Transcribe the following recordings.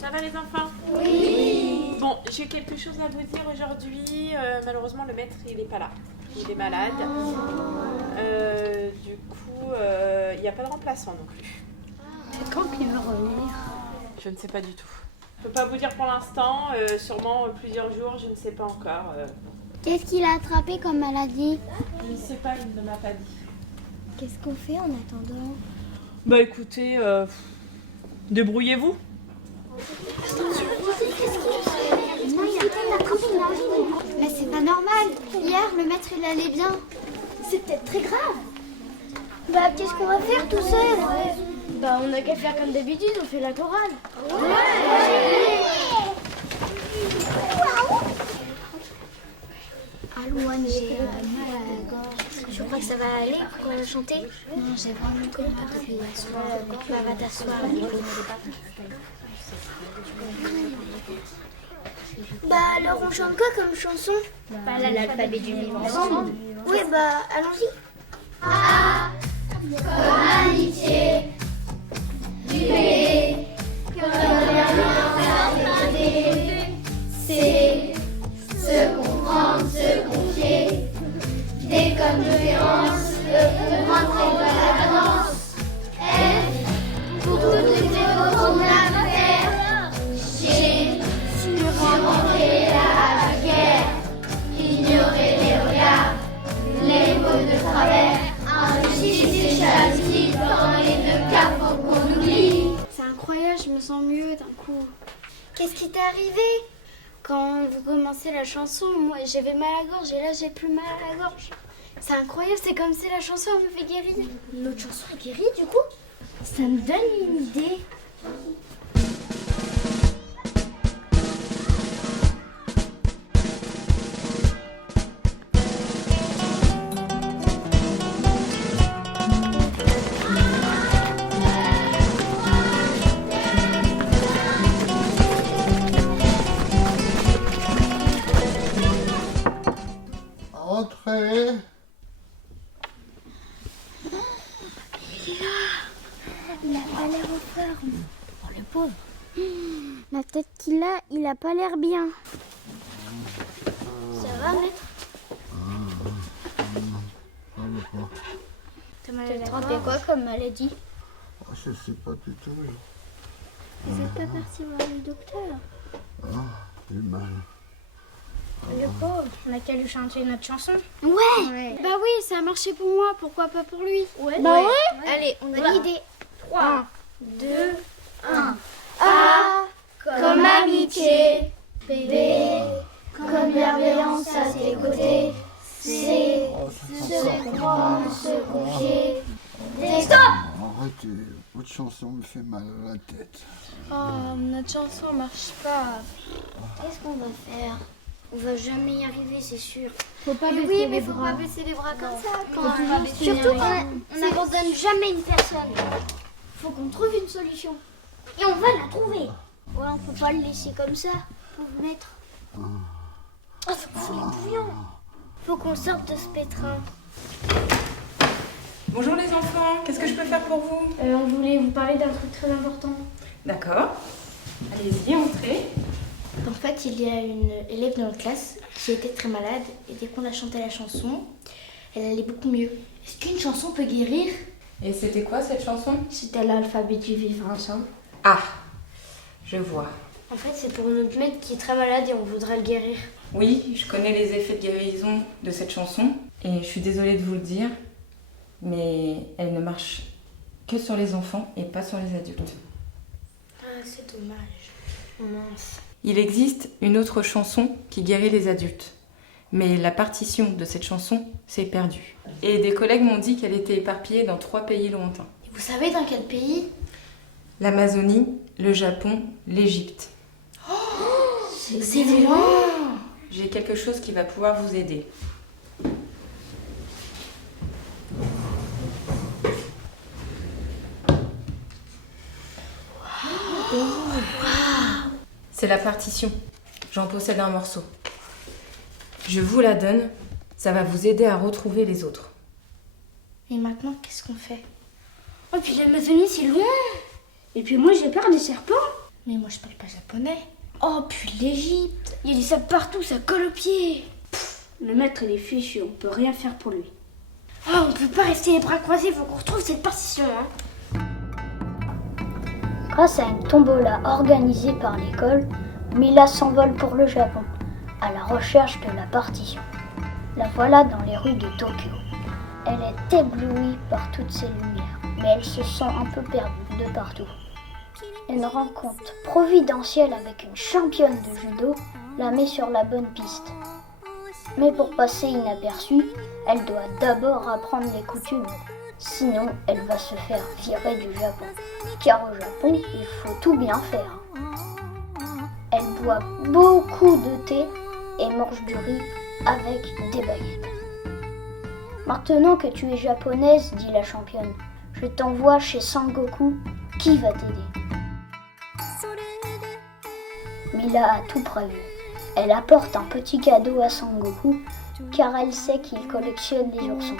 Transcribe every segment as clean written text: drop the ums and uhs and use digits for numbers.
Ça va les enfants? Oui. Bon, j'ai quelque chose à vous dire aujourd'hui. Malheureusement, le maître, il n'est pas là. Il est malade. Du coup, il n'y a pas de remplaçant non plus. C'est quand qu'il va revenir? Je ne sais pas du tout. Je ne peux pas vous dire pour l'instant. Sûrement plusieurs jours, je ne sais pas encore. Qu'est-ce qu'il a attrapé comme maladie? Je ne sais pas, il ne m'a pas dit. Qu'est-ce qu'on fait en attendant? Bah écoutez, débrouillez-vous. Mais c'est pas normal. Hier, le maître, il allait bien. C'est peut-être très grave. Bah, qu'est-ce qu'on va faire tout seul? Bah on a qu'à faire comme d'habitude, on fait la chorale. Alouane, j'ai mal à la gorge. Je crois que ça va aller pour qu'on chanter. Non, j'ai vraiment comme pas pu m'asseoir. Bah, va t'asseoir, Nico. Bah, alors on chante quoi comme chanson? Pas l'alphabet du vivant ensemble. Oui, bah, allons-y. A comme amitié, du B comme l'amitié, C se comprendre, se confier, D comme tolérance, E pour rentrer dans la danse, F pour toutes les autres on a à faire, G sur rentrer la guerre, ignorer les regards, les mots de travers, injustice et châtie dans les deux cas faut qu'on oublie. C'est incroyable, je me sens mieux d'un coup. Qu'est-ce qui t'est arrivé? Quand vous commencez la chanson, moi j'avais mal à la gorge et là j'ai plus mal à la gorge. C'est incroyable, c'est comme si la chanson me fait guérir. Notre chanson est guérie du coup? Ça me donne une idée. Entrez. Il a pas l'air en forme. Oh, le pauvre. La tête qu'il a, il a pas l'air bien. Ça va, maître? T'as attrapé quoi comme maladie? Oh, je sais pas du tout. Vous êtes pas parti voir le docteur? J'ai mal. Le pauvre, on a qu'à lui chanter notre chanson. Ouais. Bah oui, ça a marché pour moi, pourquoi pas pour lui? Bah ouais. Allez, on a l'idée. 3, 2, 1. A comme amitié, B comme bienveillance à tes côtés, C se comprendre, se confier, D. Stop! Arrêtez, votre chanson me fait mal à la tête. Oh, notre chanson marche pas. Qu'est-ce qu'on va faire? On va jamais y arriver, c'est sûr. Faut pas baisser Oui, les mais faut bras. pas baisser les bras comme ça. toujours Surtout tenir les on n'abandonne jamais une personne. Faut qu'on trouve une solution. Et on va la trouver. Ouais, on peut pas le laisser comme ça. Faut le mettre. Oh, faut les bouillons. Faut qu'on sorte de ce pétrin. Bonjour les enfants, qu'est-ce que je peux faire pour vous? On voulait vous parler d'un truc très important. D'accord. Allez-y, entrez. En fait, il y a une élève de notre classe qui était très malade et dès qu'on a chanté la chanson, elle allait beaucoup mieux. Est-ce qu'une chanson peut guérir? Et c'était quoi cette chanson? C'était l'alphabet du vivre ensemble. Ah, je vois. En fait, c'est pour notre maître qui est très malade et on voudrait le guérir. Oui, je connais les effets de guérison de cette chanson et je suis désolée de vous le dire, mais elle ne marche que sur les enfants et pas sur les adultes. Ah, c'est dommage. Mince. Il existe une autre chanson qui guérit les adultes, mais la partition de cette chanson s'est perdue. Et des collègues m'ont dit qu'elle était éparpillée dans 3 pays lointains. Et vous savez dans quel pays? L'Amazonie, le Japon, l'Égypte. C'est excellent. J'ai quelque chose qui va pouvoir vous aider. C'est la partition. J'en possède un morceau. Je vous la donne, ça va vous aider à retrouver les autres. Et maintenant, qu'est-ce qu'on fait? Oh, puis l'Amazonie, c'est loin. Et puis moi, j'ai peur des serpents. Mais moi, je parle pas japonais. Oh, puis l'Égypte. Il y a des sables partout, ça colle aux pieds. Le maître, il est fichu, on peut rien faire pour lui. Oh, on peut pas rester les bras croisés, faut qu'on retrouve cette partition, hein. Grâce à une tombola organisée par l'école, Mila s'envole pour le Japon, à la recherche de la partition. La voilà dans les rues de Tokyo. Elle est éblouie par toutes ces lumières, mais elle se sent un peu perdue de partout. Une rencontre providentielle avec une championne de judo la met sur la bonne piste. Mais pour passer inaperçue, elle doit d'abord apprendre les coutumes. Sinon, elle va se faire virer du Japon. Car au Japon, il faut tout bien faire. Elle boit beaucoup de thé et mange du riz avec des baguettes. Maintenant que tu es japonaise, dit la championne, je t'envoie chez Sangoku. Qui va t'aider? Mila a tout prévu. Elle apporte un petit cadeau à Sangoku car elle sait qu'il collectionne les oursons.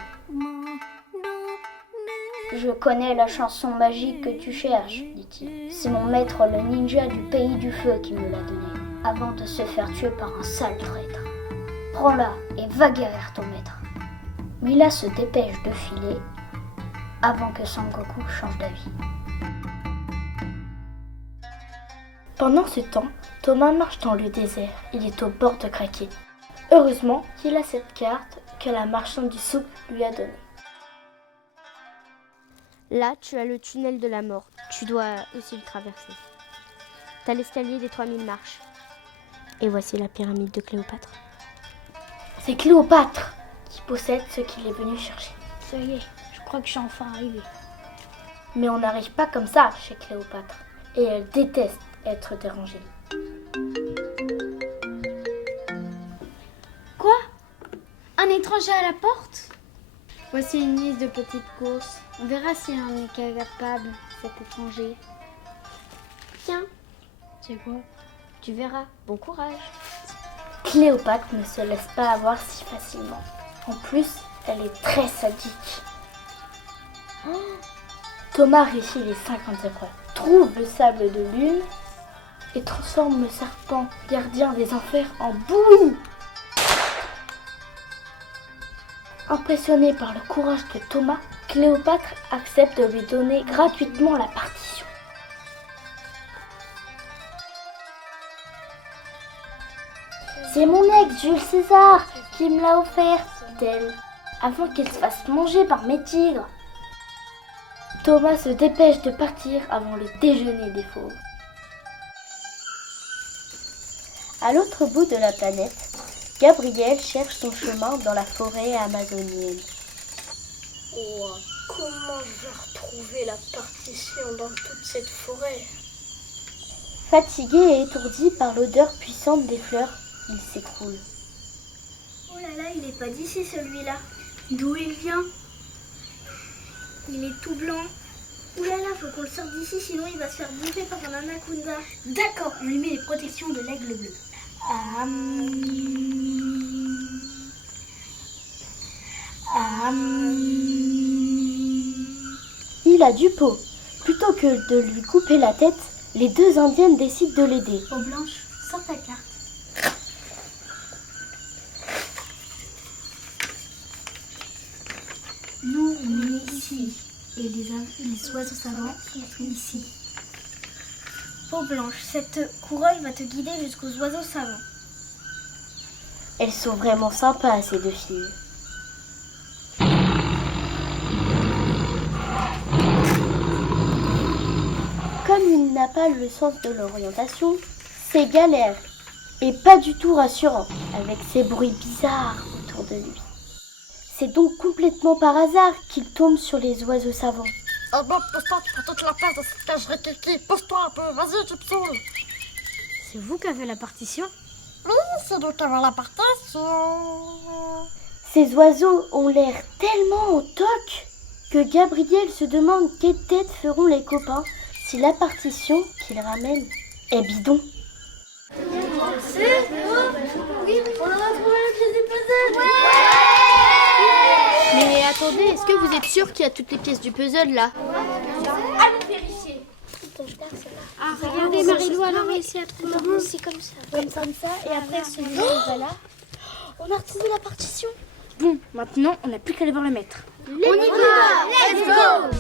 Je connais la chanson magique que tu cherches, dit-il. C'est mon maître le ninja du pays du feu qui me l'a donnée, avant de se faire tuer par un sale traître. Prends-la et va guérir ton maître. Mila se dépêche de filer avant que Sangoku change d'avis. Pendant ce temps, Thomas marche dans le désert. Il est au bord de craquer. Heureusement qu'il a cette carte que la marchande du souk lui a donnée. Là, tu as le tunnel de la mort. Tu dois aussi le traverser. T'as l'escalier des 3000 marches. Et voici la pyramide de Cléopâtre. C'est Cléopâtre qui possède ce qu'il est venu chercher. Ça y est, je crois que je suis enfin arrivée. Mais on n'arrive pas comme ça chez Cléopâtre. Et elle déteste être dérangée. Quoi? Un étranger à la porte? Voici une liste de petites courses. On verra si on est capable, cet étranger. Tiens. C'est quoi? Tu verras. Bon courage. Cléopâtre ne se laisse pas avoir si facilement. En plus, elle est très sadique. Thomas réussit les 50 épreuves, trouve le sable de lune et transforme le serpent gardien des enfers en bouillie. Impressionnée par le courage de Thomas, Cléopâtre accepte de lui donner gratuitement la partition. C'est mon ex Jules César qui me l'a offert, dit-elle, avant qu'il se fasse manger par mes tigres. Thomas se dépêche de partir avant le déjeuner des fauves. À l'autre bout de la planète, Gabriel cherche son chemin dans la forêt amazonienne. Oh, comment je vais retrouver la partition dans toute cette forêt? Fatigué et étourdi par l'odeur puissante des fleurs, il s'écroule. Oh là là, il est pas d'ici celui-là. D'où il vient? Il est tout blanc. Ouh là là, faut qu'on le sorte d'ici, sinon il va se faire bouffer par un anaconda. D'accord, on lui met les protections de l'aigle bleu. Il a du pot. Plutôt que de lui couper la tête, les deux indiennes décident de l'aider. Peau blanche, sors ta carte. Nous, on est ici. Et les oiseaux savants sont ici. Peau blanche, cette couronne va te guider jusqu'aux oiseaux savants. Elles sont vraiment sympas, ces deux filles. Comme il n'a pas le sens de l'orientation, c'est galère et pas du tout rassurant avec ces bruits bizarres autour de lui. C'est donc complètement par hasard qu'il tombe sur les oiseaux savants. Ah bon, pousse-toi, tu prends toute la place dans cette cage rikiki. Pousse-toi un peu, vas-y, tu me saoules. C'est vous qui avez la partition? Oui, c'est nous qui avons la partition. Ces oiseaux ont l'air tellement au toc que Gabriel se demande quelle tête feront les copains si la partition qu'ils ramènent est bidon. Oui, on en a trouvé le pièce du puzzle. Mais attendez, est-ce que vous êtes sûr qu'il y a toutes les pièces du puzzle là? Allons vérifier. Ah, regardez, Marie-Lou, elle a réussi à trouver. C'est comme ça. Comme ça. Et après, celui-là, voilà. On a retrouvé la partition. Bon, maintenant, on n'a plus qu'à aller voir le maître. On y va. Let's go.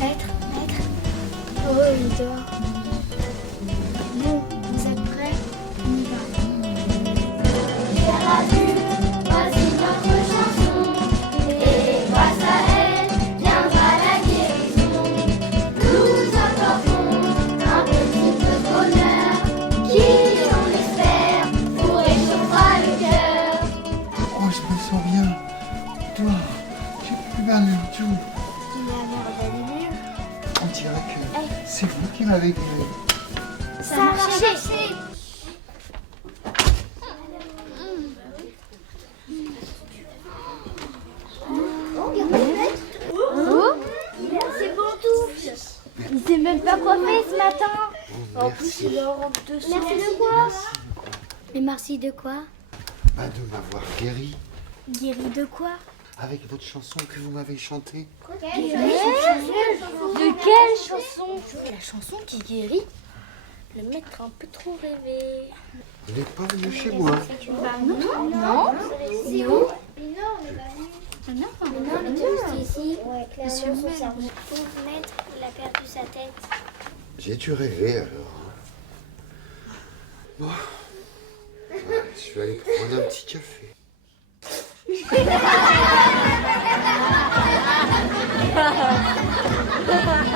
Maître. Oh, il dort. Bon, vous êtes prêts? On y va. Pierre a vu, voici notre chanson. Et grâce à elle, viendra la guérison. Nous apportons un petit peu de bonheur qui, on l'espère, vous réchauffera le cœur. Oh, je me sens bien. Toi, j'ai plus mal du tout. Il a l'air d'aller mieux. On dirait que c'est vous qui m'avez guéri. Ça a marché. Il s'est même pas coiffé ce matin. En plus, il est en robe de soie. Merci de quoi? Mais merci de quoi? Bah, de m'avoir guéri Guéri de quoi? avec votre chanson que vous m'avez chantée. De quelle chanson? La chanson qui guérit. Le maître a un peu trop rêvé. Vous n'êtes pas venu chez moi. Non. C'est où? Mais non, on est pas venu. Non, on était restés ici. Monsieur le pauvre maître, il a perdu sa tête. J'ai dû rêver alors. Bon. Ouais, je vais aller prendre un petit café. Ha ha ha!